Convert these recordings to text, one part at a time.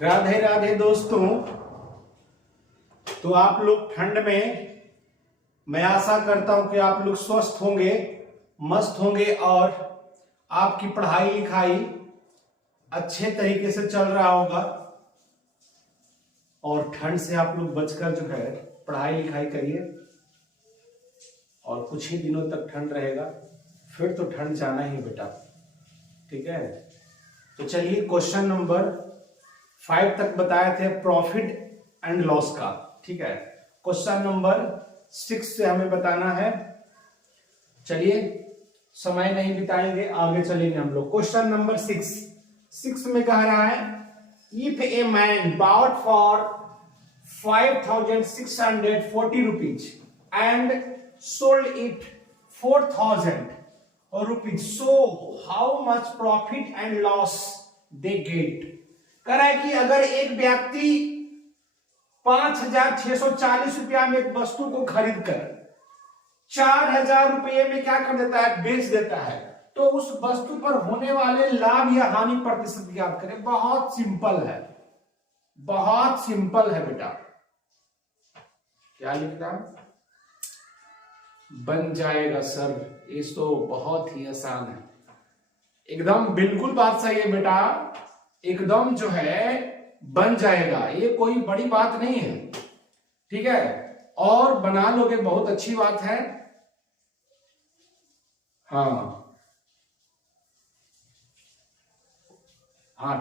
राधे राधे दोस्तों। तो आप लोग ठंड में, मैं आशा करता हूं कि आप लोग स्वस्थ होंगे, मस्त होंगे और आपकी पढ़ाई लिखाई अच्छे तरीके से चल रहा होगा और ठंड से आप लोग बचकर जो है पढ़ाई लिखाई करिए। और कुछ ही दिनों तक ठंड रहेगा, फिर तो ठंड जाना ही बेटा, ठीक है। तो चलिए क्वेश्चन नंबर 5 तक बताए थे प्रॉफिट एंड लॉस का, ठीक है। क्वेश्चन नंबर 6 से हमें बताना है। चलिए समय नहीं बिताएंगे, आगे चलेंगे हम लोग। क्वेश्चन नंबर 6 में कह रहा है if a man bought for 5,640 rupees and sold it 4,000 rupees, so how much profit and loss they get। कह रहा है कि अगर एक व्यक्ति 5,640 रुपया में एक वस्तु को खरीद कर 4,000 रुपये में क्या कर देता है, बेच देता है, तो उस वस्तु पर होने वाले लाभ या हानि प्रतिशत ज्ञात करें। बहुत सिंपल है, बहुत सिंपल है बेटा। क्या लिखना बन जाएगा सर, ये तो बहुत ही आसान है, एकदम बिल्कुल बात सही है बेटा, एकदम जो है बन जाएगा, ये कोई बड़ी बात नहीं है, ठीक है। और बना लोगे बहुत अच्छी बात है। हाँ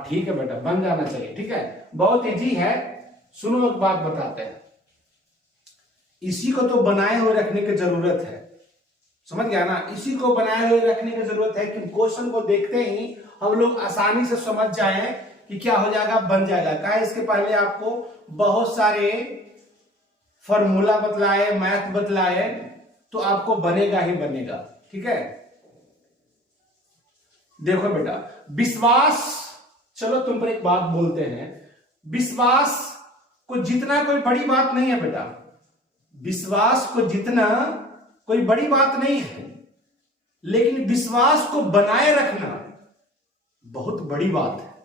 ठीक है बेटा, बन जाना चाहिए, ठीक है, बहुत इजी है। सुनो एक बात बताते हैं, इसी को तो बनाए हुए रखने की जरूरत है, समझ गया ना, इसी को बनाए हुए रखने की जरूरत है कि क्वेश्चन को देखते ही हम लोग आसानी से समझ जाएं कि क्या हो जाएगा, बन जाएगा। कहा इसके पहले आपको बहुत सारे फॉर्मूला बतलाए, मैथ बतलाए, तो आपको बनेगा ही बनेगा, ठीक है। देखो बेटा, विश्वास, चलो तुम पर एक बात बोलते हैं, विश्वास को जितना कोई बड़ी बात नहीं है बेटा, विश्वास को जितना कोई बड़ी बात नहीं है, लेकिन विश्वास को बनाए रखना बहुत बड़ी बात है।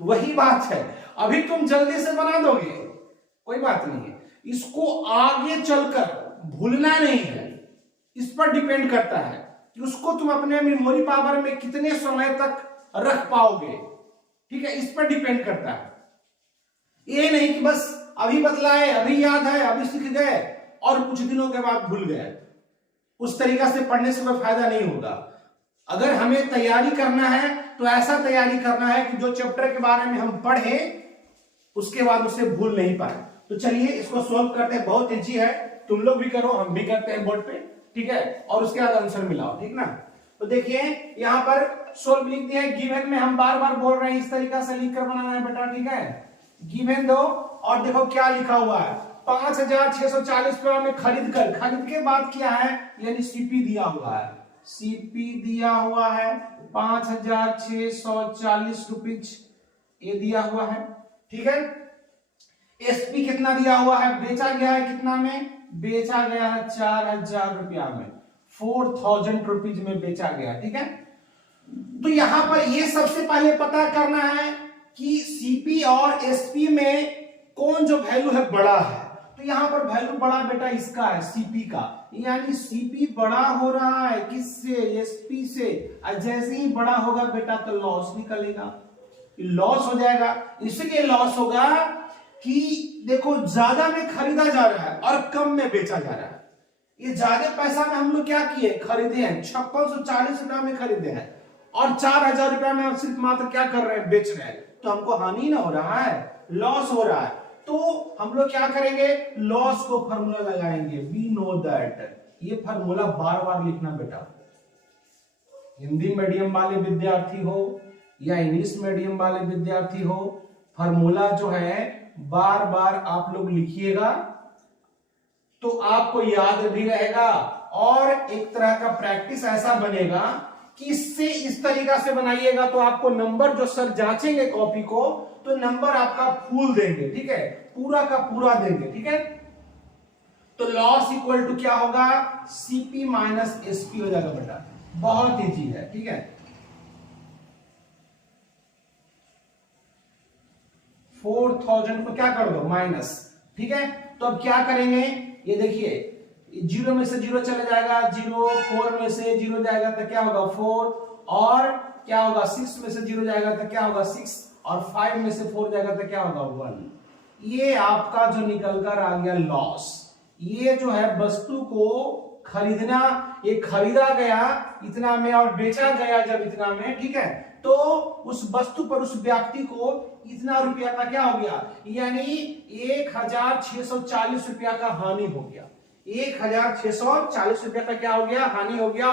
तो वही बात है, अभी तुम जल्दी से बना दोगे कोई बात नहीं है, इसको आगे चलकर भूलना नहीं है, इस पर डिपेंड करता है कि उसको तुम अपने मेमोरी पावर में कितने समय तक रख पाओगे, ठीक है, इस पर डिपेंड करता है। ये नहीं कि बस अभी बतलाए, अभी याद है, अभी सीख गए और कुछ दिनों के बाद भूल गए, उस तरीका से पढ़ने से कोई फायदा नहीं होगा। अगर हमें तैयारी करना है तो ऐसा तैयारी करना है कि जो चैप्टर के बारे में हम पढ़े उसके बाद उसे भूल नहीं पाए। तो चलिए इसको सॉल्व करते हैं, बहुत ईजी है, तुम लोग भी करो, हम भी करते हैं बोर्ड पे, ठीक है, और उसके बाद आंसर मिलाओ, ठीक ना। तो देखिए यहां पर सोल्व लिख दिया है, गिवन में हम बार बार बोल रहे हैं इस तरीका से लिखकर बनाना है बेटा, ठीक है। गिवन दो और देखो क्या लिखा हुआ है, 5,640 रुपया में खरीद के बाद क्या है, यानी सीपी दिया हुआ है, सीपी दिया हुआ है 5,640 रुपीज, ये दिया हुआ है, ठीक है। एसपी कितना दिया हुआ है, बेचा गया है कितना में, बेचा गया है 4,000 रुपया में, 4,000 रुपीज में बेचा गया, ठीक है। तो यहां पर ये सबसे पहले पता करना है कि सीपी और एसपी में कौन जो वैल्यू है बड़ा है। तो यहां पर वैल्यू बड़ा बेटा इसका है, सीपी का, यानी सीपी बड़ा हो रहा है किससे, एसपी से, और जैसे ही बड़ा होगा बेटा तो लॉस निकलेगा, लॉस हो जाएगा। इसलिए लॉस होगा कि देखो ज्यादा में खरीदा जा रहा है और कम में बेचा जा रहा है। ये ज्यादा पैसा में हम लोग क्या किए, खरीदे हैं, 5,640 रुपया में खरीदे हैं और 4,000 रुपया में सिर्फ मात्र क्या कर रहे हैं, बेच रहे हैं, तो हमको हानि ना हो रहा है, लॉस हो रहा है। तो हम लोग क्या करेंगे, लॉस को फॉर्मूला लगाएंगे, वी नो दैट। ये फॉर्मूला बार बार लिखना बेटा, हिंदी मीडियम वाले विद्यार्थी हो या इंग्लिश मीडियम वाले विद्यार्थी हो, फॉर्मूला जो है बार बार आप लोग लिखिएगा तो आपको याद भी रहेगा और एक तरह का प्रैक्टिस ऐसा बनेगा कि इससे इस तरीका से बनाइएगा तो आपको नंबर जो सर जांचेंगे कॉपी को तो नंबर आपका फुल देंगे, ठीक है, पूरा का पूरा देंगे, ठीक है। तो लॉस इक्वल टू क्या होगा, सीपी माइनस एसपी हो जाएगा बेटा, बहुत इजी है, ठीक है। 4000 को क्या कर दो माइनस, ठीक है। तो अब क्या करेंगे, ये देखिए 0 में से 0 चला जाएगा 0, 4 में से 0 जाएगा तो क्या होगा 4, और क्या होगा 6 में से 0 जाएगा तो क्या होगा 6, और 5 में से 4 जाएगा तो क्या होगा 1। ये आपका जो निकल कर आ गया लॉस। ये जो है वस्तु को खरीदना, ये खरीदा गया इतना में और बेचा गया जब इतना में, ठीक है, तो उस वस्तु पर उस व्यक्ति को इतना रुपया का क्या हो गया, यानी 1640 रुपया का हानि हो गया। 1640 रुपया का क्या हो गया, हानि हो गया।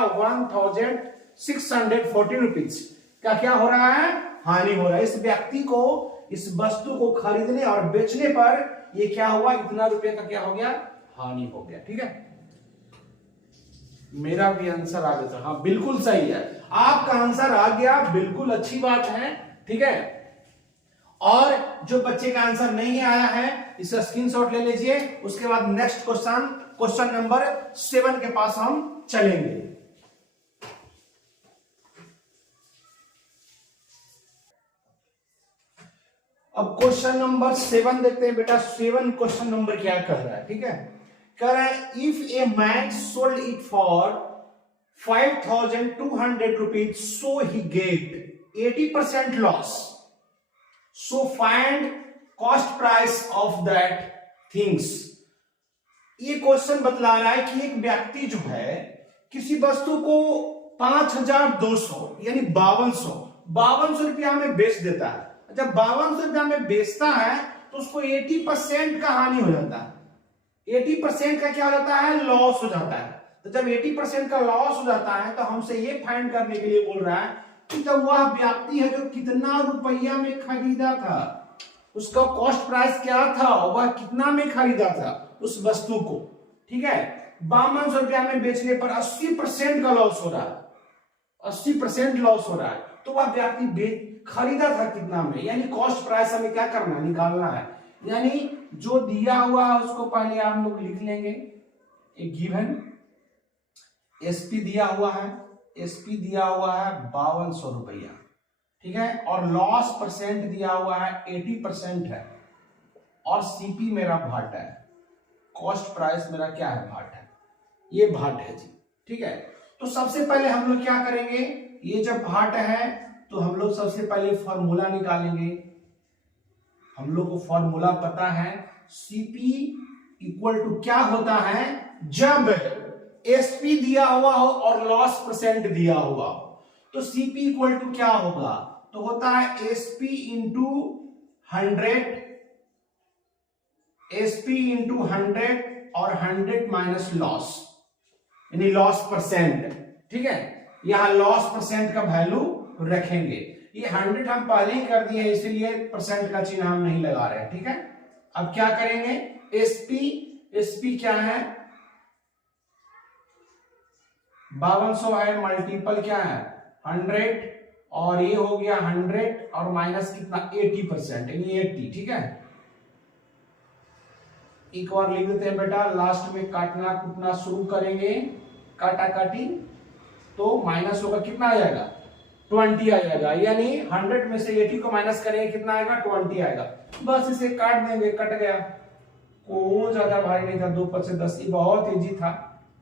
1640 रुपीज का क्या हो रहा है, हानि हो रहा है। इस व्यक्ति को इस वस्तु को खरीदने और बेचने पर ये क्या हुआ, इतना रुपये का क्या हो गया, हानि हो गया। ठीक है, मेरा भी आंसर आ गया था, हाँ बिल्कुल सही है, आपका आंसर आ गया, बिल्कुल अच्छी बात है। ठीक है, और जो बच्चे का आंसर नहीं आया है इसका स्क्रीनशॉट ले लीजिए। उसके बाद नेक्स्ट क्वेश्चन, क्वेश्चन नंबर 7 के पास हम चलेंगे। अब क्वेश्चन नंबर 7 देखते हैं बेटा। 7 क्वेश्चन नंबर क्या कह रहा है, ठीक है, कह रहा है if a man sold it for 5200 rupees so he get 80% loss, so find cost price of that things. ये क्वेश्चन बतला रहा है कि एक व्यक्ति जो है किसी वस्तु को 5200 यानी 5200 रुपया में बेच देता है। जब 5200 रुपया में बेचता है तो उसको 80% का हानि हो जाता है, 80% का क्या हो जाता है, लॉस हो जाता है। तो जब 80% का लॉस हो जाता है तो हमसे ये फाइंड करने के लिए बोल रहा है कि तो वह व्यक्ति है जो कितना रुपया में खरीदा था, उसका कॉस्ट प्राइस क्या था, वह कितना में खरीदा था उस वस्तु को। ठीक है, 5200 रुपया में बेचने पर 80% का लॉस हो रहा है, 80% लॉस हो रहा है। तो वह व्यक्ति खरीदा था कितना में, यानी कॉस्ट प्राइस हमें क्या करना है, निकालना है। यानी जो दिया हुआ है उसको पहले आप लोग लिख लेंगे, एक गिवन एसपी दिया हुआ है, एसपी दिया हुआ है 5200 रुपया, ठीक है, और लॉस परसेंट दिया हुआ है 80% है, और सीपी मेरा भाट है, कॉस्ट प्राइस मेरा क्या है, भाट है, ये भाट है जी। ठीक है, तो सबसे पहले हम लोग क्या करेंगे, ये जब भाट है तो हम लोग सबसे पहले फॉर्मूला निकालेंगे। हम लोग को फॉर्मूला पता है, सीपी इक्वल टू क्या होता है, जब एसपी दिया हुआ हो और लॉस परसेंट दिया हुआ हो तो सीपी इक्वल टू क्या होगा, तो होता है एसपी इंटू 100, एसपी इंटू 100 और 100 माइनस लॉस, यानी लॉस परसेंट। ठीक है, यहां लॉस परसेंट का वैल्यू रखेंगे। ये 100 हम पहले ही कर दिए इसलिए परसेंट का चिन्ह हम नहीं लगा रहे हैं। ठीक है, अब क्या करेंगे, एसपी, एसपी क्या है 5200 है, मल्टीपल क्या है 100, और ये हो गया 100 और माइनस कितना 80%, यानी 80। ठीक है, एक बार लिख देते हैं बेटा, लास्ट में काटना कुटना शुरू करेंगे, काटा काटी, तो माइनस होगा कितना आ जाएगा 20 आ जाएगा, यानी 100 में से 80 को माइनस करेंगे कितना आएगा 20 आएगा। बस इसे काट देंगे, कट गया, को ज्यादा भारी नहीं था, 2 × 5 = 10, ये बहुत इजी था।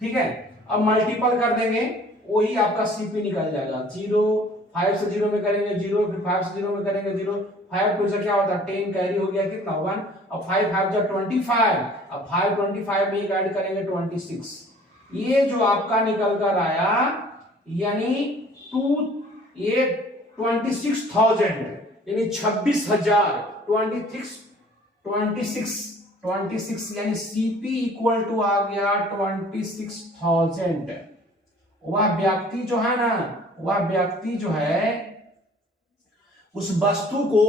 ठीक है, अब मल्टीपल कर देंगे, वही आपका सीपी निकल जाएगा। 0 5 से 0 में करेंगे 0, फिर 5 से 0 में करेंगे 0, 5 2 से क्या होता है 10, कैरी हो गया कितना 1, अब 5 5 जा 25, अब 5 25 में एक ऐड करेंगे 26। ये जो आपका निकल कर आया यानी 26,000 यानी 26,000, 26 यानी सीपी इक्वल टू आ गया 26,000। वह व्यक्ति जो है ना, वह व्यक्ति जो है उस वस्तु को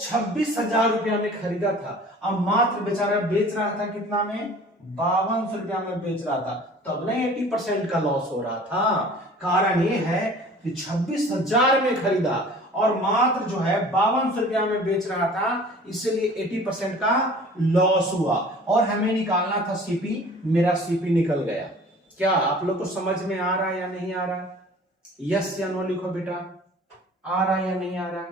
26,000 रुपया में खरीदा था, अब मात्र बेचारा बेच रहा था कितना में 5200 रुपया में बेच रहा था, तब नहीं 80% का लॉस हो रहा था। कारण ये है कि 26,000 में खरीदा और मात्र जो है 5200 रुपया में बेच रहा था, इसलिए 80% का लॉस हुआ, और हमें निकालना था सीपी, मेरा सीपी निकल गया। क्या आप लोग को समझ में आ रहा है या नहीं आ रहा है, यस या नो लिखो बेटा, आ रहा है या नहीं आ रहा है,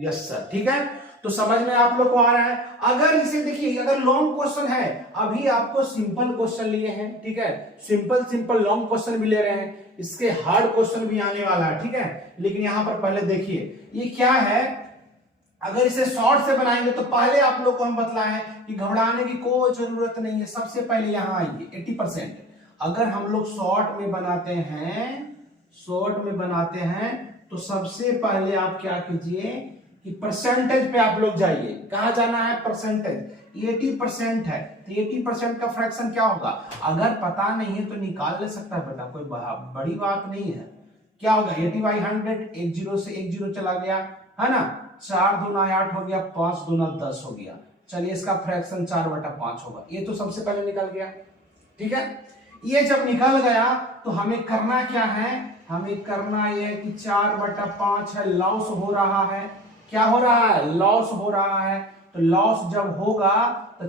यस सर, ठीक है। तो समझ में आप लोग को आ रहा है। अगर इसे देखिए, अगर लॉन्ग क्वेश्चन है, अभी आपको सिंपल क्वेश्चन लिए हैं, ठीक है, सिंपल सिंपल लॉन्ग क्वेश्चन भी ले रहे हैं, इसके हार्ड क्वेश्चन भी आने वाला है, ठीक है। लेकिन यहां पर पहले देखिए ये क्या है, अगर इसे शॉर्ट से बनाएंगे तो पहले आप लोग को हम बतलाएं कि घबराने की कोई जरूरत नहीं है। सबसे पहले यहां आइए 80%। अगर हम लोग शॉर्ट में बनाते हैं तो सबसे पहले आप क्या कीजिए कि परसेंटेज पे आप लोग जाइए। कहां जाना है? परसेंटेज। 80% है तो 80% का फ्रैक्शन क्या होगा? अगर पता नहीं है तो निकाल ले सकता है बेटा, कोई बड़ी बात नहीं है। क्या होगा? 80/100, एक जीरो से एक जीरो चला गया, है ना। 4 दूना 8 हो गया, 5 दूना 10 हो गया। चलिए इसका फ्रैक्शन 4/5 होगा। ये तो सबसे पहले निकल गया, ठीक है। ये जब निकल गया तो हमें करना क्या है? हमें करना ये है कि 4/5 है, लॉस हो रहा है। क्या हो रहा है? लॉस हो रहा है। तो लॉस जब होगा तो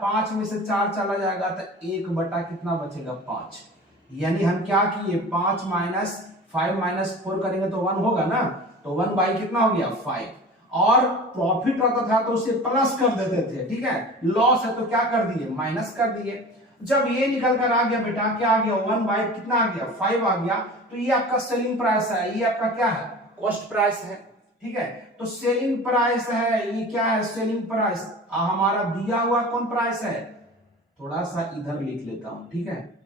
5 में से 4 चला जाएगा तो 1 बटा कितना बचेगा? 5। यानी हम क्या किए? 5 माइनस 5 माइनस 4 करेंगे तो 1 होगा ना, तो 1 बाई कितना हो गया? 5। और प्रॉफिट रहता था तो उसे प्लस कर देते थे, ठीक है। लॉस है तो क्या कर दिए? माइनस कर दिए। जब ये निकल कर आ गया बेटा, क्या आ गया? 1 बाई कितना आ गया? 5 आ गया। तो ये आपका सेलिंग प्राइस है, ये आपका क्या है? कॉस्ट प्राइस है, ठीक है। तो सेलिंग प्राइस है, ये क्या है? Selling price. हमारा दिया हुआ कौन प्राइस है? थोड़ा सा इधर लिख लेता हूं, ठीक है,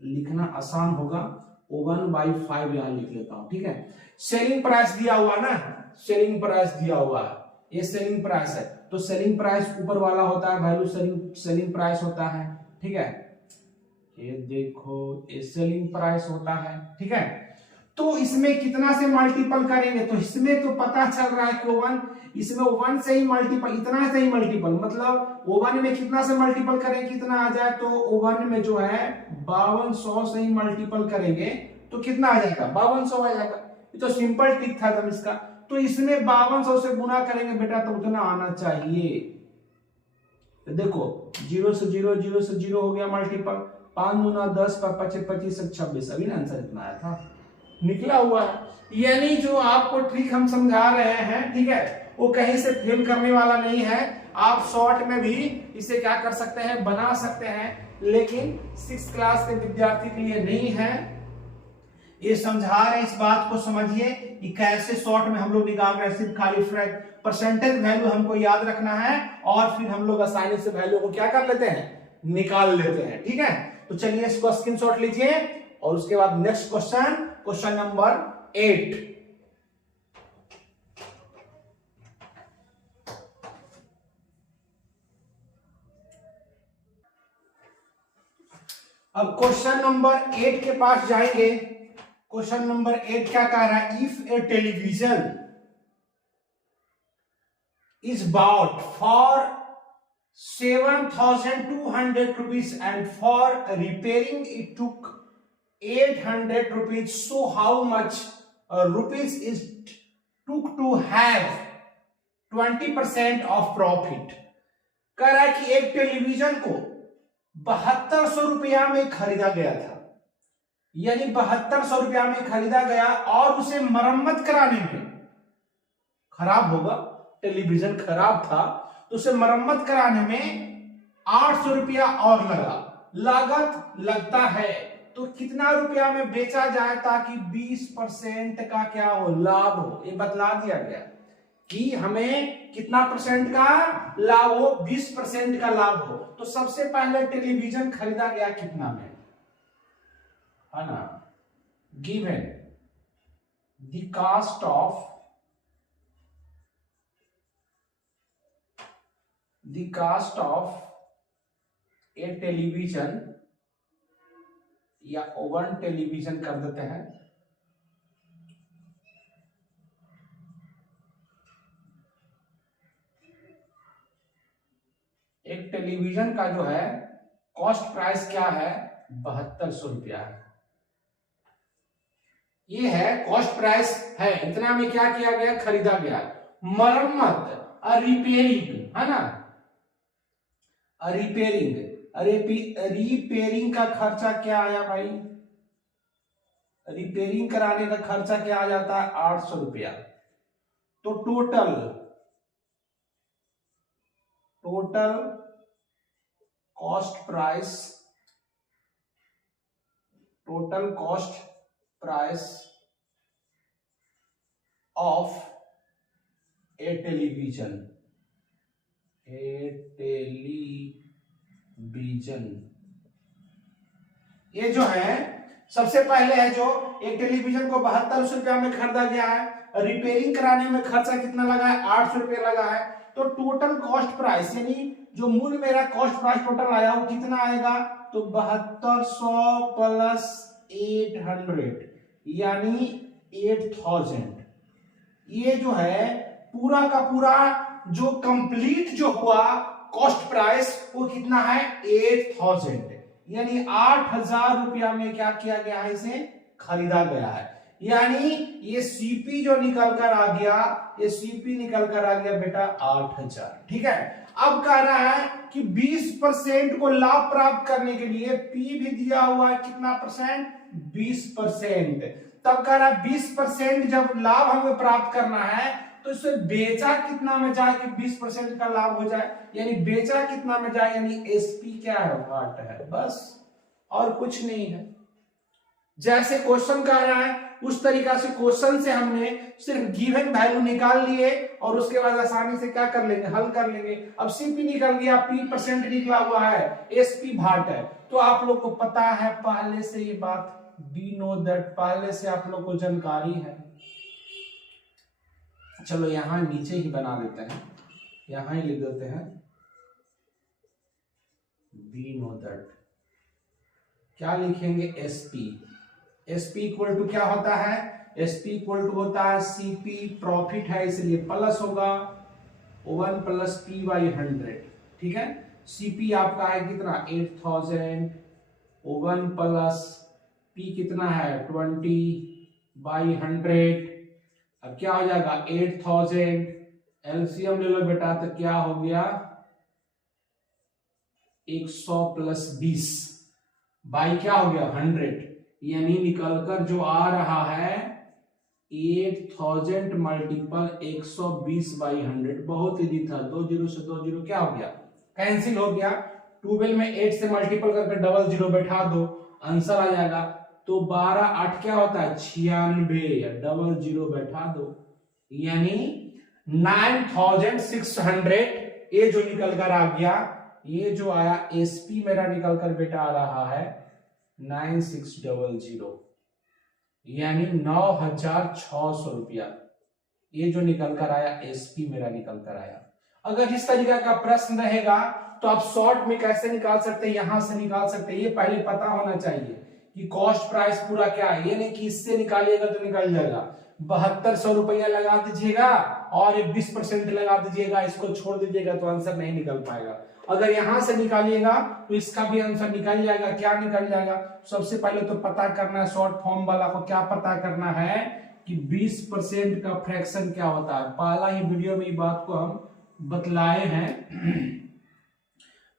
लिखना आसान होगा। 1/5 यहां लिख लेता हूं, ठीक है। सेलिंग प्राइस दिया हुआ ना, सेलिंग प्राइस दिया हुआ है, ये सेलिंग प्राइस है। तो सेलिंग प्राइस ऊपर वाला होता है, वैल्यू सेलिंग प्राइस होता है, ठीक है। ये देखो ये सेलिंग प्राइस होता है, ठीक है। तो इसमें कितना से मल्टीपल करेंगे? तो इसमें तो पता चल रहा है कि 1, इसमें 1 से ही मल्टीपल, इतना से ही मल्टीपल, मतलब 1 में कितना से मल्टीपल करें कितना आ जाए? तो 1 में जो है 5200 से ही मल्टीपल करेंगे तो कितना आ जाएगा? 5200 आ जाएगा। ये तो सिंपल ट्रिक था इसका। तो इसमें 5200 से गुना करेंगे बेटा तो उतना आना चाहिए। तो देखो 0 से 0, 0 से 0 हो गया मल्टीपल, 5 दूना 10, 25 25 26, अभी ना आंसर इतना आया था, निकला हुआ है। यानी जो आपको ट्रिक हम समझा रहे हैं, ठीक है, वो कहीं से फेल करने वाला नहीं है। आप शॉर्ट में भी इसे क्या कर सकते हैं? बना सकते हैं, लेकिन 6th क्लास के विद्यार्थी के लिए नहीं है। ये समझा रहे, इस बात को समझिए कि कैसे शॉर्ट में हम लोग निकाल रहे हैं। सिर्फ खाली परसेंटेज वैल्यू हमको याद रखना है और फिर हम लोग आसानी से वैल्यू को क्या कर लेते हैं? निकाल लेते हैं, ठीक है। तो चलिए इसको स्क्रीनशॉट लीजिए और उसके बाद नेक्स्ट क्वेश्चन, क्वेश्चन नंबर 8। अब क्वेश्चन नंबर 8 के पास जाएंगे। क्वेश्चन नंबर 8 क्या कह रहा है? If A television is bought for 7,200 rupees and for repairing it took 800 rupees, so how much rupees is took to have 20% of profit? कह रहा है कि एक टेलीविजन को 7200 रुपया में खरीदा गया था, यानी 7200 रुपया में खरीदा गया और उसे मरम्मत कराने में, खराब होगा, टेलीविजन खराब था तो उसे मरम्मत कराने में 800 रुपया और लगा, लागत लगता है। तो कितना रुपया में बेचा जाए ताकि 20% का क्या हो? लाभ हो। ये बतला दिया गया कि हमें कितना परसेंट का लाभ हो? 20% का लाभ हो। तो सबसे पहले टेलीविजन खरीदा गया कितना में, है ना, given the cost of a television या ओवन टेलीविजन कर देते हैं। एक टेलीविजन का जो है कॉस्ट प्राइस क्या है? 7200 रुपया है। ये है कॉस्ट प्राइस है, इतना में क्या किया गया? खरीदा गया। मरम्मत रिपेयरिंग, है ना, रिपेयरिंग का खर्चा क्या आया भाई? रिपेयरिंग कराने का खर्चा क्या आ जाता है? 800 रुपया। तो total cost price of a television ये जो है सबसे पहले है जो एक टेलीविजन को 7200 रुपया में खरीदा गया है, रिपेयरिंग कराने में खर्चा कितना लगा है, 800 रुपया लगा है। तो टोटल कॉस्ट प्राइस यानी जो मूल मेरा कॉस्ट प्राइस टोटल आया वो कितना आएगा, तो 7200 प्लस 800 यानी 8000। ये जो है पूरा का पूरा जो कंप्लीट जो हुआ कॉस्ट प्राइस वो कितना है 8000, यानी 8000 रुपया में क्या किया गया है, इसे खरीदा गया है। यानी ये सीपी जो निकल कर आ गया, ये सीपी निकल कर आ गया बेटा 8000। ठीक है, अब कह रहा है कि 20% को लाभ प्राप्त करने के लिए पी भी दिया हुआ है कितना परसेंट, 20%। तब कह रहा है 20% जब लाभ हमें प्राप्त करना है तो इसे बेचा कितना में जाए कि 20% का लाभ हो जाए, यानी बेचा कितना में जाए, यानी एसपी क्या है, वाट है, बस और कुछ नहीं है। जैसे क्वेश्चन कह रहा है उस तरीका से क्वेश्चन से हमने सिर्फ गिवन वैल्यू निकाल लिए और उसके बाद आसानी से क्या कर लेंगे, हल कर लेंगे। अब सीपी निकल गया, पी परसेंट निकला हुआ है, एसपी भाट है, तो आप लोग को पता है पहले से ये बात, वी नो दैट, पहले से आप लोग को जानकारी है। चलो यहां नीचे ही बना देते हैं, यहां ही लिख देते हैं वी नो दैट। क्या लिखेंगे, एसपी। एसपी इक्वल टू क्या होता है, एसपी इक्वल टू होता है सीपी, प्रॉफिट है इसलिए प्लस होगा 1 प्लस पी बाई 100। ठीक है, सीपी आपका है कितना 8000, 1 प्लस पी कितना है 20/100। अब क्या हो जाएगा 8000, एलसीएम ले लो बेटा, तो क्या हो गया 100 प्लस 20 बाई क्या हो गया 100, यानी निकलकर जो आ रहा है 8000 मल्टीपल 120/100। बहुत इजी था, 2 0 से 2 0 क्या हो गया, कैंसिल हो गया। 12 में 8 से मल्टीपल करके डबल 0 बैठा दो, आंसर आ जाएगा। तो 12 8 क्या होता है 96, डबल 0 बैठा दो, यानी 9600 ये जो निकल कर आ गया, ये जो आया एसपी मेरा निकल कर बेटा आ रहा है 9600, यानी 9600 रुपया। ये जो निकल कर आया एसपी मेरा निकल कर आया। अगर इस तरीका का प्रश्न रहेगा तो आप शॉर्ट में कैसे निकाल सकते हैं, यहां से निकाल सकते हैं। ये पहले पता होना चाहिए कि कॉस्ट प्राइस पूरा क्या है, ये नहीं कि इससे निकालिएगा तो निकल जाएगा। 7200 रुपया लगा दीजिएगा और ये 20% लगा दीजिएगा, इसको छोड़ दीजिएगा तो आंसर नहीं निकल पाएगा। अगर यहां से निकालिएगा तो इसका भी आंसर निकल जाएगा। क्या निकल जाएगा, सबसे पहले तो पता करना है शॉर्ट फॉर्म वाला को, क्या पता करना है कि 20% का फ्रैक्शन क्या होता है। पहला ही वीडियो में ये बात को हम बतलाए हैं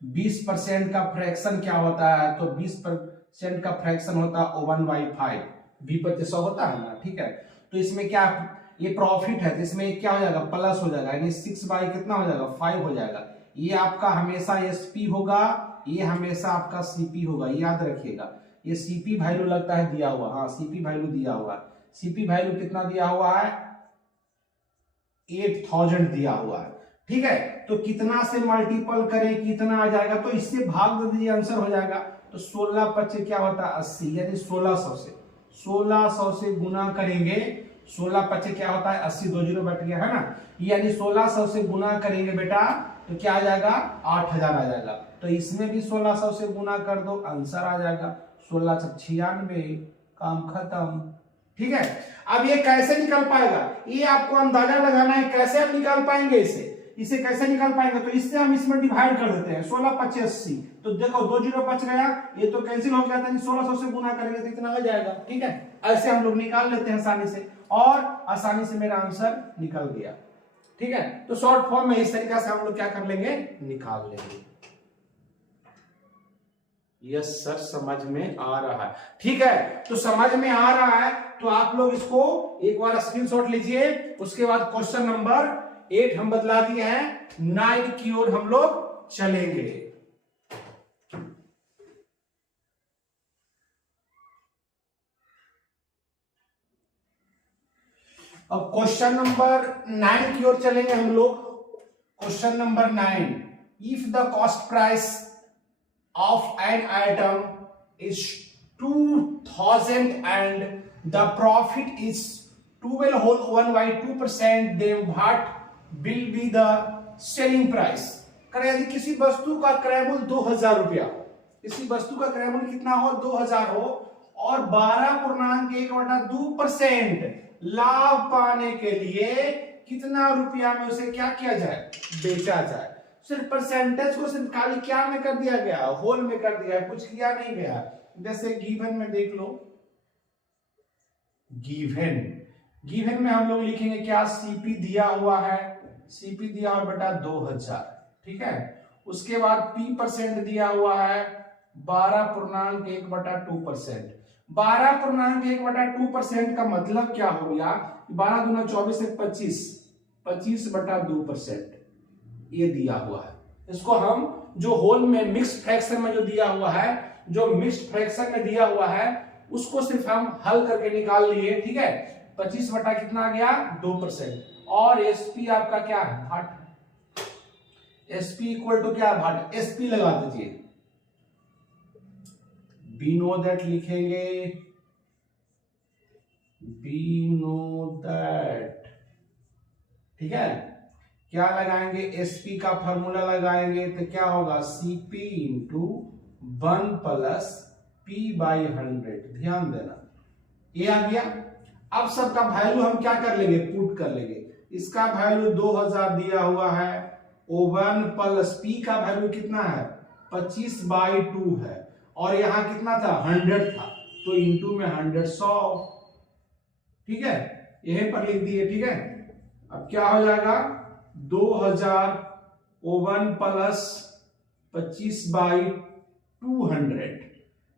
20% का फ्रैक्शन क्या होता है, तो 20% का फ्रैक्शन होता है 1/5, 20% होता है ना। ठीक है, तो इसमें क्या, ये प्रॉफिट है तो इसमें क्या हो जाएगा प्लस हो जाएगा, यानी 6 कितना हो जाएगा 5 हो जाएगा। ये आपका हमेशा एसपी होगा, ये हमेशा आपका सीपी होगा, याद रखिएगा। ये सीपी वैल्यू लगता है दिया हुआ, हाँ सीपी वैल्यू दिया हुआ है। सीपी वैल्यू कितना दिया हुआ है 8000 दिया हुआ है। ठीक है, तो कितना से मल्टीपल करें कितना आ जाएगा, तो इससे भाग दे दीजिए आंसर हो जाएगा। तो 16 25 क्या होता है 80, यानी 1600 से गुना करेंगे। 16 25 क्या होता है 80, 2 0 बैठ गया है ना, यानी 1600 से गुना करेंगे बेटा तो क्या आ जाएगा 8000 आ जाएगा। तो इसमें भी 1600 से गुना कर दो, आंसर आ जाएगा 16 96, काम खत्म। ठीक है, अब ये कैसे निकल पाएगा, ये आपको अंदाजा लगाना है कैसे हम निकाल पाएंगे इसे कैसे निकाल पाएंगे। तो इससे हम इसमें डिवाइड कर देते हैं 16 25 80, तो देखो 2 0 बच गया, ये तो कैंसिल हो गया था, 1600 से गुना करेंगे तो इतना हो जाएगा। ठीक है, ऐसे हम लोग निकाल लेते हैं आसानी से, और आसानी से मेरा आंसर निकल गया। ठीक है, तो शॉर्ट फॉर्म में इस तरीका से हम लोग क्या कर लेंगे, निकाल लेंगे। यस सर, समझ में आ रहा है। ठीक है, तो समझ में आ रहा है तो आप लोग इसको एक बार स्क्रीनशॉट लीजिए। उसके बाद क्वेश्चन नंबर 8 हम बदला दिए हैं, 9 की ओर हम लोग चलेंगे। अब क्वेश्चन नंबर 9 की ओर चलेंगे हम लोग। Question number 9, if the cost price of an item is 2000 and the profit is 12.2%, then what will be the selling price? यदि किसी वस्तु का क्रय मूल्य 2000 रुपया, किसी वस्तु का क्रय मूल्य कितना हो 2000 हो और 12.1/2% लाभ पाने के लिए कितना रुपया में उसे क्या किया जाए, बेचा जाए। सिर्फ परसेंटेज को सिर्फ खाली क्या में कर दिया गया, होल में कर दिया, कुछ किया नहीं गया। जैसे गिवन में देख लो, गिवन में हम लोग लिखेंगे क्या, सीपी दिया हुआ है, सीपी दिया हुआ बेटा 2000, ठीक है। उसके बाद पी परसेंट दिया हुआ है 12.1/2%। 12.1/2% का मतलब क्या हो गया, 12 दूना 24 से 25, 25/2% ये दिया हुआ है। इसको हम जो होल में मिक्स्ड फ्रैक्शन में जो दिया हुआ है, जो मिक्स्ड फ्रैक्शन में दिया हुआ है, उसको सिर्फ हम हल करके निकाल लिए, ठीक है। 25 बटा कितना आ गया 2%। और एसपी आपका क्या है, भाट। एसपी इक्वल टू क्या, भाट। एसपी लगा दीजिए, बी नो दैट लिखेंगे, बी नो दैट, ठीक है। क्या लगाएंगे, एसपी का फॉर्मूला लगाएंगे तो क्या होगा, CP into 1 plus P by 100। ध्यान देना, ये आ गया। अब सबका वैल्यू हम क्या कर लेंगे, पुट कर लेंगे। इसका वैल्यू 2000 दिया हुआ है, O1 प्लस पी का वैल्यू कितना है 25/2 है, और यहां कितना था 100 था, तो इंटू में 100 100, ठीक है, यहीं पर लिख दिए, ठीक है। अब क्या हो जाएगा 2000 O1 प्लस 25/200,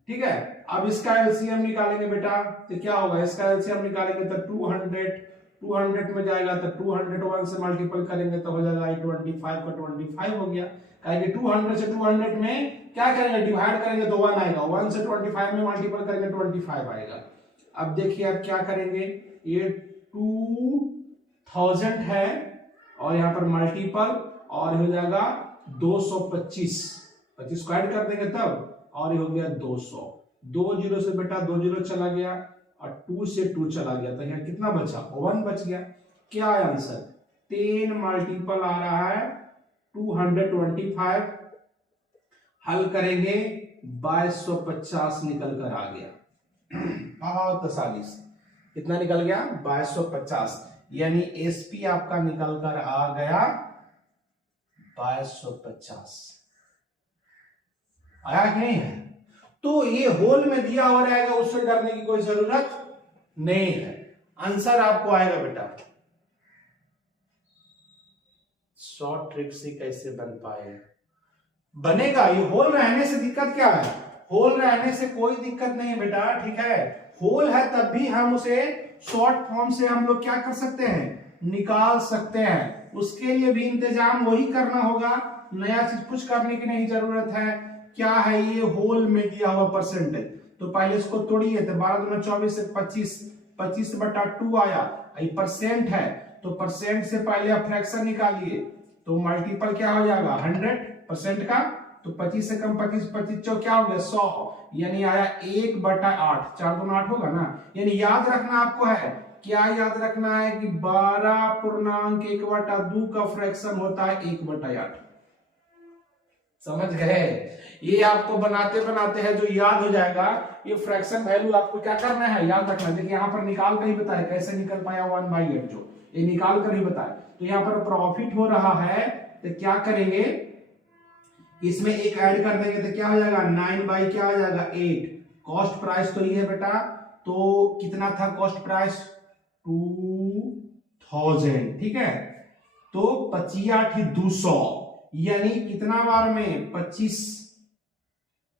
ठीक है। अब इसका एलसीएम निकालेंगे बेटा, तो क्या होगा, इसका एलसीएम निकालेंगे तो 200 में जाएगा, तो 201 से मल्टीपल करेंगे तो हो जाएगा 25 का 25 हो गया। कहेंगे 200 से 200 में क्या करेंगे, डिवाइड करेंगे तो 1 आएगा, 1 से 25 में मल्टीपल करेंगे 25 आएगा। अब देखिए अब क्या करेंगे, ये 2000 है और यहां पर मल्टीपल, और हो जाएगा 225, 25 को ऐड कर देंगे तब, और ये हो गया 200। 2 0 से बेटा 2 0 चला गया, और 2 से 2 चला गया, तो यहाँ कितना बचा, 1 बच गया। क्या है आंसर, 10 मल्टीपल आ रहा है 225, हल करेंगे 2250 निकल कर आ गया। बहुत आसानी से कितना निकल गया 2250, यानी एसपी आपका निकल कर आ गया 2250। आया कि नहीं है, तो ये होल में दिया हुआ रहेगा, उससे डरने की कोई जरूरत नहीं है, आंसर आपको आएगा बेटा। शॉर्ट ट्रिक से कैसे बन पाए, बनेगा। ये होल रहने से दिक्कत क्या है, होल रहने से कोई दिक्कत नहीं है बेटा, ठीक है। होल है तब भी हम उसे शॉर्ट फॉर्म से हम लोग क्या कर सकते हैं, निकाल सकते हैं। उसके लिए भी इंतजाम वही करना होगा, नया चीज कुछ करने की नहीं जरूरत है। क्या है, ये होल में दिया हुआ परसेंटेज, तो पहले इसको तोड़िए, तो 12 दूना 24 से 25, 25/2 आया। ये परसेंट है तो परसेंट से पहले आप फ्रैक्शन निकालिए, तो मल्टीपल क्या हो जाएगा 100% का, तो 25 से कम 25, 25 चौ क्या हो गया 100, यानी आया 1/8, 4 दूना 8 होगा ना। यानी याद रखना आपको है, क्या याद रखना है कि 12.1/2 का फ्रैक्शन होता है 1/8। समझ गए, ये आपको बनाते बनाते है जो याद हो जाएगा। ये फ्रैक्शन वैल्यू आपको क्या करना है, याद रखना। देखिए यहाँ पर निकाल कर ही बताया, कैसे निकल पाया 1/8, जो ये निकाल कर ही बताया। तो यहाँ पर प्रॉफिट हो रहा है, तो क्या करेंगे, इसमें एक ऐड कर देंगे, तो क्या हो जाएगा 9 क्या हो जाएगा 8। कॉस्ट प्राइस तो ये है बेटा, तो कितना था कॉस्ट प्राइस 2000, ठीक है। तो 25 8 200, यानी कितना बार में 25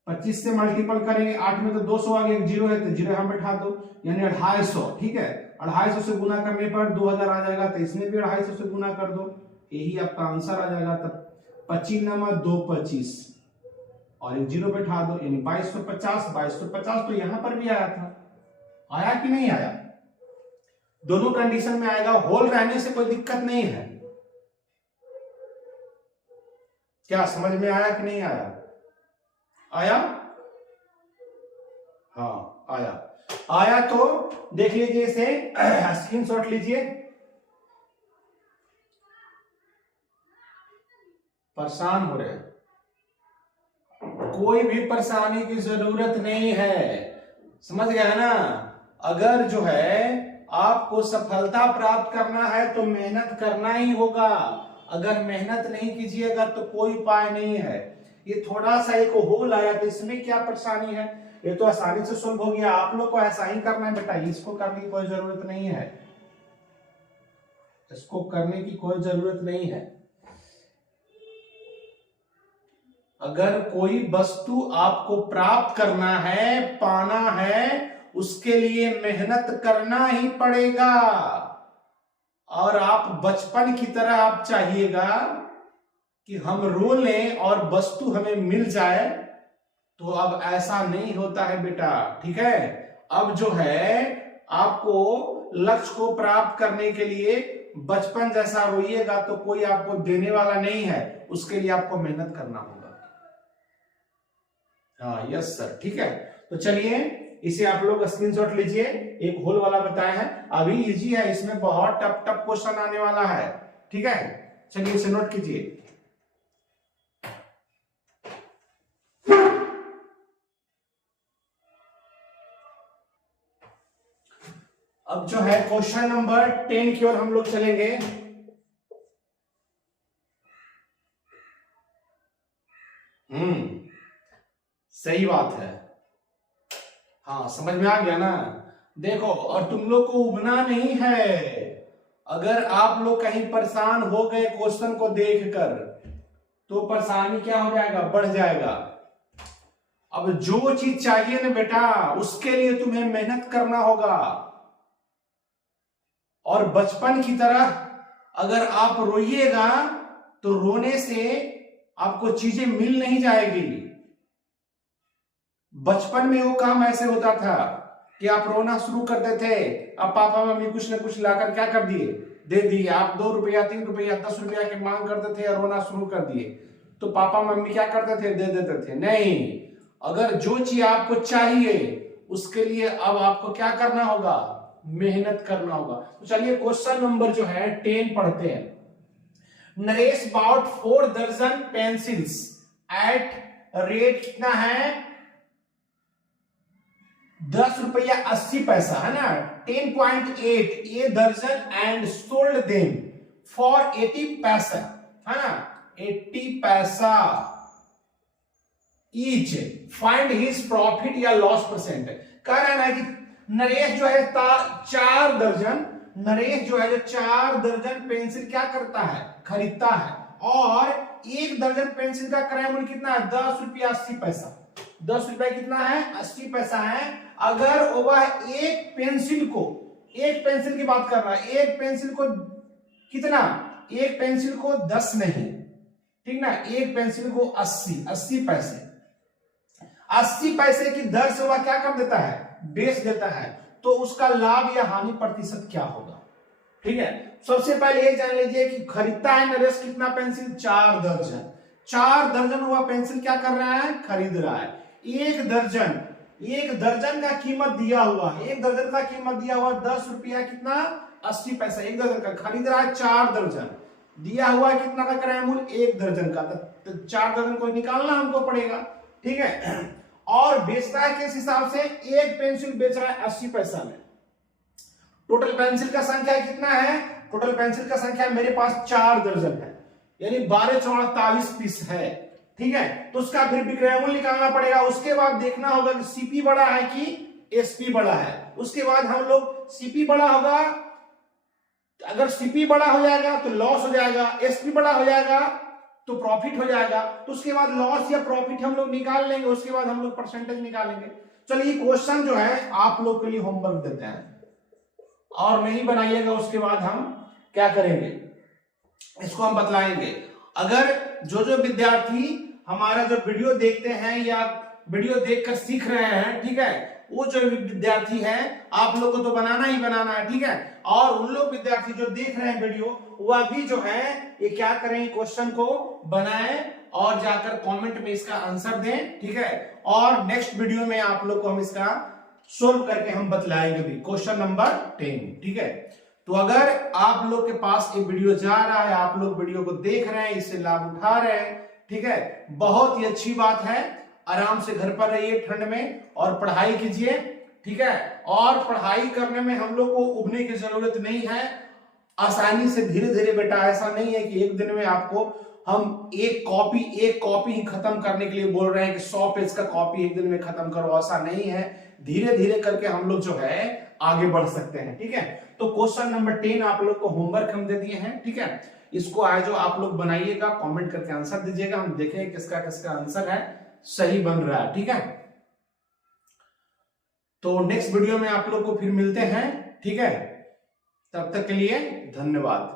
25 से मल्टीपल करेंगे, 8 में तो 200 आ गया, एक जीरो है तो जीरो हम बैठा दो, यानी 250। ठीक है, 250 से गुना करने पर 2000 आ जाएगा, तो इसमें भी 250 से गुना कर दो, यही आपका आंसर आ जाएगा। तब 25 नंबर 2 25 और एक जीरो बैठा दो, यानी 2250। 2250 तो यहां पर भी आया था, आया कि नहीं आया? दोनों कंडीशन में आएगा, होल रहने से कोई दिक्कत नहीं है। क्या समझ में आया कि नहीं आया? आया? हाँ आया। आया तो देख लीजिए, इसे स्क्रीनशॉट लीजिए। परेशान हो रहे हैं, कोई भी परेशानी की जरूरत नहीं है, समझ गया ना? अगर जो है आपको सफलता प्राप्त करना है तो मेहनत करना ही होगा, अगर मेहनत नहीं कीजिएगा तो कोई उपाय नहीं है। ये थोड़ा सा एक होल आया तो इसमें क्या परेशानी है, ये तो आसानी से सोल्व हो गया। आप लोग को ऐसा ही करना है बेटा, इसको करने की कोई जरूरत नहीं है, इसको करने की कोई जरूरत नहीं है। अगर कोई वस्तु आपको प्राप्त करना है, पाना है, उसके लिए मेहनत करना ही पड़ेगा। और आप बचपन की तरह आप चाहिएगा कि हम रो लें और वस्तु हमें मिल जाए, तो अब ऐसा नहीं होता है बेटा, ठीक है? अब जो है आपको लक्ष्य को प्राप्त करने के लिए बचपन जैसा रोइएगा तो कोई आपको देने वाला नहीं है, उसके लिए आपको मेहनत करना होगा। हाँ यस सर, ठीक है। तो चलिए इसे आप लोग स्क्रीनशॉट लीजिए, एक होल वाला बताया है, अभी इजी है, इसमें बहुत टफ टफ क्वेश्चन आने वाला है, ठीक है? चलिए इसे नोट कीजिए। अब जो है क्वेश्चन नंबर 10 की ओर हम लोग चलेंगे। सही बात है, हाँ समझ में आ गया ना? देखो, और तुम लोग को उबना नहीं है, अगर आप लोग कहीं परेशान हो गए क्वेश्चन को देखकर तो परेशानी क्या हो जाएगा, बढ़ जाएगा। अब जो चीज चाहिए ना बेटा, उसके लिए तुम्हें मेहनत करना होगा, और बचपन की तरह अगर आप रोइएगा तो रोने से आपको चीजें मिल नहीं जाएगी। बचपन में वो काम ऐसे होता था कि आप रोना शुरू करते थे, अब पापा मम्मी कुछ न कुछ लाकर क्या कर दिए, दे दिए, आप 2 रुपया 3 रुपया 10 रुपया की मांग करते थे और रोना शुरू कर दिए, तो पापा मम्मी क्या करते थे, दे देते थे? नहीं, अगर जो चीज आपको चाहिए उसके लिए अब आपको क्या करना होगा, मेहनत करना होगा। तो चलिए क्वेश्चन नंबर जो है 10 पढ़ते हैं। नरेश बॉट 4 दर्जन पेंसिल्स एट रेट कितना है, 10 रुपया 80 पैसा, है ना, 10.8 ए दर्जन एंड सोल्ड देम फॉर 80 पैसा, है ना, 80 पैसा ईच, फाइंड हिज प्रॉफिट या लॉस परसेंट। कह रहा है कि नरेश जो है 4 दर्जन, नरेश जो है जो 4 दर्जन पेंसिल क्या करता है, खरीदता है, और 1 दर्जन पेंसिल का क्रय मूल्य कितना है, 10 रुपया 80 पैसा। 10 रुपया कितना है, 80 पैसा है। अगर वह एक पेंसिल की बात कर रहा है, एक पेंसिल को कितना, एक पेंसिल को 10 नहीं, ठीक ना, एक पेंसिल को 80 पैसे, 80 पैसे की दर से वह क्या कर देता है, बेच देता है, तो उसका लाभ या हानि प्रतिशत क्या होगा? ठीक है, सबसे पहले ये जान लीजिए कि खरीदता है नरेश कितना पेंसिल, 4 दर्जन। 4 दर्जन हुआ पेंसिल क्या कर रहा है, खरीद रहा है। एक दर्जन का कीमत दिया हुआ है, एक दर्जन का कीमत दिया हुआ 10 रुपया कितना, 80 पैसा, एक दर्जन का, खरीद रहा है 4 दर्जन, दिया हुआ है कितना का क्रय मूल्य, 1 दर्जन का, तो 4 दर्जन को निकालना हमको पड़ेगा, ठीक है। और बेचता है किस हिसाब से, एक पेंसिल बेच रहा है 80 पैसा में। टोटल पेंसिल का संख्या कितना है, टोटल पेंसिल का संख्या मेरे पास 4 दर्जन है, यानी 12 चौड़ा 40 पीस है, ठीक है। तो उसका फिर विक्रय मूल्य निकालना पड़ेगा। उसके बाद देखना होगा कि सीपी बड़ा है कि एसपी बड़ा है। उसके बाद हम लोग, सीपी बड़ा होगा, अगर सीपी बड़ा हो जाएगा तो लॉस हो जाएगा, एसपी बड़ा हो जाएगा तो प्रॉफिट हो जाएगा, तो उसके बाद लॉस या प्रॉफिट हम लोग निकाल लेंगे, उसके बाद हम लोग परसेंटेज निकालेंगे। चलिए क्वेश्चन जो है आप लोग के लिए होमवर्क देते हैं, और नहीं बनाइएगा उसके बाद हम क्या करेंगे, इसको हम बतलाएंगे। अगर जो विद्यार्थी हमारा जो वीडियो देखते हैं या वीडियो देखकर सीख रहे हैं, ठीक है, वो जो विद्यार्थी है आप लोग को तो बनाना ही बनाना है, ठीक है, और उन लोग विद्यार्थी जो देख रहे हैं वीडियो, वह भी जो है ये क्या करें, क्वेश्चन को बनाएं और जाकर कमेंट में इसका आंसर दें, ठीक है, और नेक्स्ट वीडियो में आप लोग को हम इसका सोल्व करके हम बतलाएंगे भी, क्वेश्चन नंबर 10, ठीक है। तो अगर आप लोग के पास ये वीडियो जा रहा है, आप लोग वीडियो को देख रहे हैं, इससे लाभ उठा रहे हैं, ठीक है, बहुत ही अच्छी बात है। आराम से घर पर रहिए ठंड में और पढ़ाई कीजिए, ठीक है, और पढ़ाई करने में हम लोग को उबने की जरूरत नहीं है, आसानी से धीरे धीरे बेटा, ऐसा नहीं है कि एक दिन में आपको हम एक कॉपी ही खत्म करने के लिए बोल रहे हैं कि 100 पेज का कॉपी एक दिन में खत्म करो, ऐसा नहीं है, धीरे धीरे करके हम लोग जो है आगे बढ़ सकते हैं, ठीक है। तो क्वेश्चन नंबर 10 आप लोग को होमवर्क हम दे दिए हैं, ठीक है, इसको आज जो आप लोग बनाइएगा, कमेंट करके आंसर दीजिएगा, हम देखें किसका किसका आंसर है सही बन रहा है, ठीक है। तो नेक्स्ट वीडियो में आप लोग को फिर मिलते हैं, ठीक है, तब तक के लिए धन्यवाद।